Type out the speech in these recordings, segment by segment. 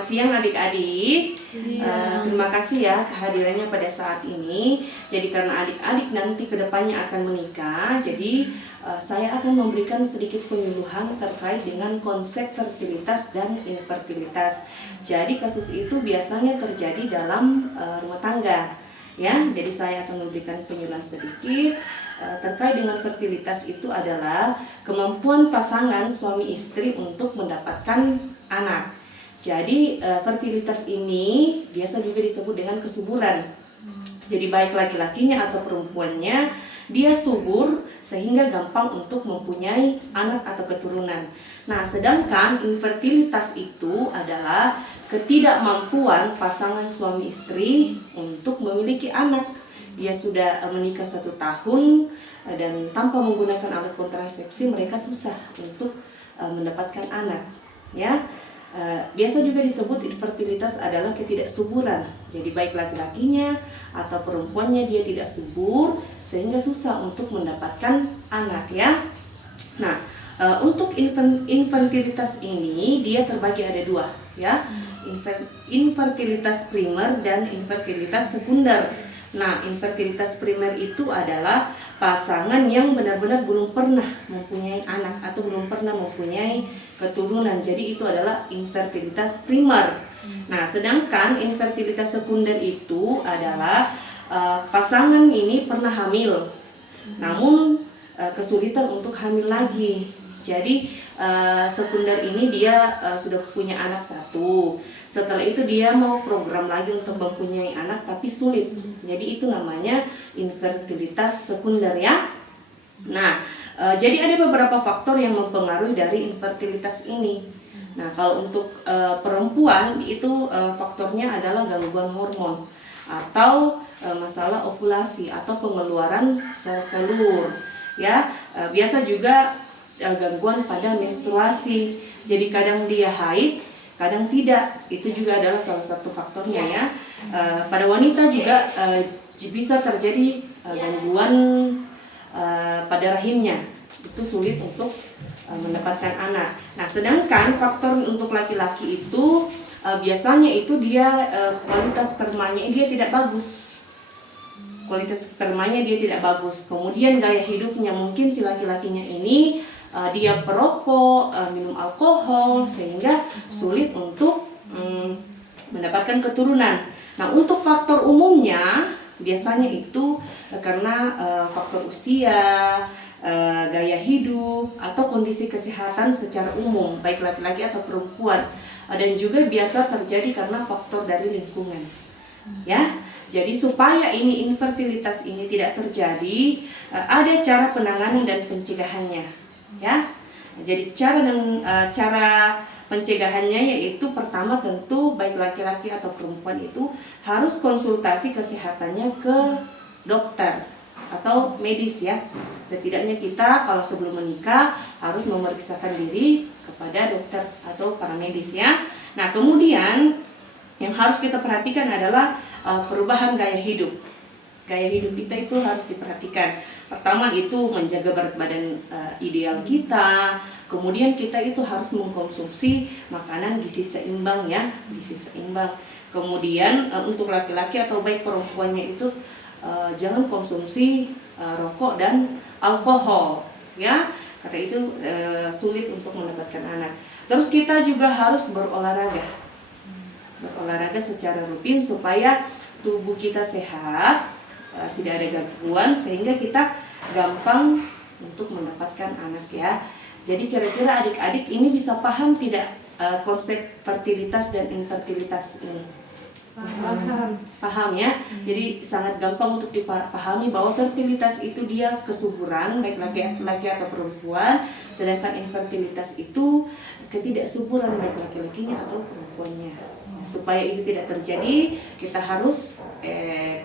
Selamat siang adik-adik. Terima kasih ya kehadirannya pada saat ini. Jadi karena adik-adik nanti kedepannya akan menikah, jadi saya akan memberikan sedikit penyuluhan terkait dengan konsep fertilitas dan infertilitas. Jadi kasus itu biasanya terjadi dalam rumah tangga. Ya, jadi saya akan memberikan penyuluhan sedikit terkait dengan fertilitas. Itu adalah kemampuan pasangan suami istri untuk mendapatkan anak. Jadi fertilitas ini biasa juga disebut dengan kesuburan. Jadi baik laki-lakinya atau perempuannya, dia subur sehingga gampang untuk mempunyai anak atau keturunan. Nah, sedangkan infertilitas itu adalah ketidakmampuan pasangan suami istri untuk memiliki anak. Dia sudah menikah 1 tahun dan tanpa menggunakan alat kontrasepsi, mereka susah untuk mendapatkan anak. Ya. Biasa juga disebut infertilitas adalah ketidaksuburan. Jadi baik laki-lakinya atau perempuannya dia tidak subur sehingga susah untuk mendapatkan anak ya. Nah, untuk infertilitas ini dia terbagi ada 2 ya. Infertilitas primer dan infertilitas sekunder. Nah, infertilitas primer itu adalah pasangan yang benar-benar belum pernah mempunyai anak atau belum pernah mempunyai keturunan. Jadi itu adalah infertilitas primer. Nah, sedangkan infertilitas sekunder itu adalah pasangan ini pernah hamil, namun kesulitan untuk hamil lagi. Jadi sekunder ini dia sudah punya anak 1. Setelah itu dia mau program lagi untuk mempunyai anak tapi sulit. Jadi itu namanya infertilitas sekunder ya. Nah, jadi ada beberapa faktor yang mempengaruhi dari infertilitas ini. Nah, kalau untuk perempuan itu faktornya adalah gangguan hormon atau masalah ovulasi atau pengeluaran sel telur. Ya, biasa juga gangguan pada menstruasi. Jadi kadang dia haid, kadang tidak. Itu juga adalah salah satu faktornya ya. Pada wanita juga bisa terjadi gangguan pada rahimnya. Itu sulit untuk mendapatkan anak. Nah, sedangkan faktor untuk laki-laki itu biasanya itu dia kualitas spermanya dia tidak bagus. Kualitas spermanya dia tidak bagus. Kemudian gaya hidupnya, mungkin si laki-lakinya ini dia perokok, minum alkohol, sehingga sulit untuk mendapatkan keturunan. Nah, untuk faktor umumnya biasanya itu karena faktor usia, gaya hidup, atau kondisi kesehatan secara umum, baik laki-laki atau perempuan. Dan juga biasa terjadi karena faktor dari lingkungan. Ya, jadi supaya ini infertilitas ini tidak terjadi, ada cara penanganan dan pencegahannya. Ya, jadi cara pencegahannya yaitu pertama tentu baik laki-laki atau perempuan itu harus konsultasi kesehatannya ke dokter atau medis ya. Setidaknya kita kalau sebelum menikah harus memeriksakan diri kepada dokter atau para medis ya. Nah, kemudian yang harus kita perhatikan adalah perubahan gaya hidup. Gaya hidup kita itu harus diperhatikan. Pertama itu menjaga berat badan ideal kita. Kemudian kita itu harus mengkonsumsi makanan gizi seimbang ya, gizi seimbang. Kemudian untuk laki-laki atau baik perempuannya itu jangan konsumsi rokok dan alkohol ya, karena itu sulit untuk mendapatkan anak. Terus kita juga harus berolahraga secara rutin supaya tubuh kita sehat, tidak ada gangguan sehingga kita gampang untuk mendapatkan anak ya. Jadi kira-kira adik-adik ini bisa paham tidak konsep fertilitas dan infertilitas ini? Paham ya. Jadi sangat gampang untuk dipahami bahwa fertilitas itu dia kesuburan baik laki-laki atau perempuan, sedangkan infertilitas itu ketidaksuburan baik laki-lakinya atau perempuannya. Supaya itu tidak terjadi, kita harus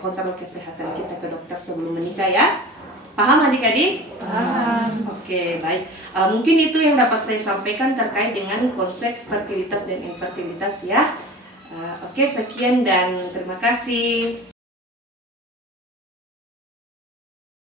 kontrol kesehatan kita ke dokter sebelum menikah ya. Paham adik-adik? Paham. Oke, baik. Mungkin itu yang dapat saya sampaikan terkait dengan konsep fertilitas dan infertilitas ya. Oke, sekian dan terima kasih.